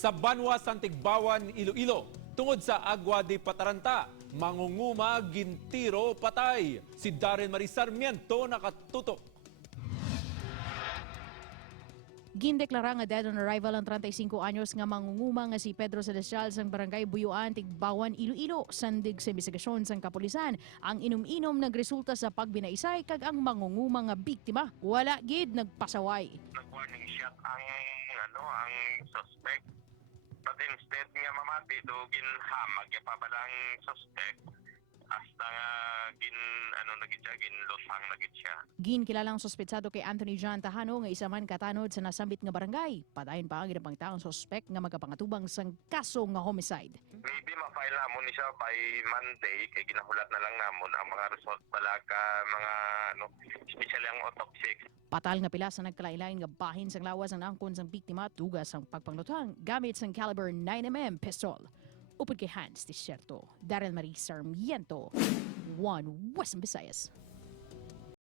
sa Banwa, Santigbawan, Iloilo. Tungod sa agwa de Pataranta, Mangunguma, Gintiro, Patay. Si Darren Marie Sarmiento nakatutok. Gindeklara nga dead on arrival ang 35 anyos nga mangunguma nga si Pedro Celestial sang Barangay Buyuan, Tigbawan, Iloilo. Sandig sa investigasyon sang kapulisan, ang inom-inom nagresulta sa pagbinaisay kag ang mangunguma nga biktima wala gid nagpasaway. Nag-warning shot ang suspek. But instead nga mamati do ginhamag pa balang suspek hasta nga ginlutang nagit siya. Ginkilalang sospetsado kay Anthony John Tahano nga isa man katanod sa nasambit nga barangay. Padayon pa ang ginapang taong sospek nga magapangatubang sang kaso nga homicide. Maybe ma-file namon ni siya by Monday kay ginahulat na lang namon ang mga result bala ka mga especially ang autopsy. Patal nga pila sa nagkalailain nga bahin sang lawas ang angkon sang biktima tugas sang pagpanglutang gamit sang caliber 9mm pistol. Upod kay Hans Desierto, Darren Marie Sarmiento, 1 Western Visayas.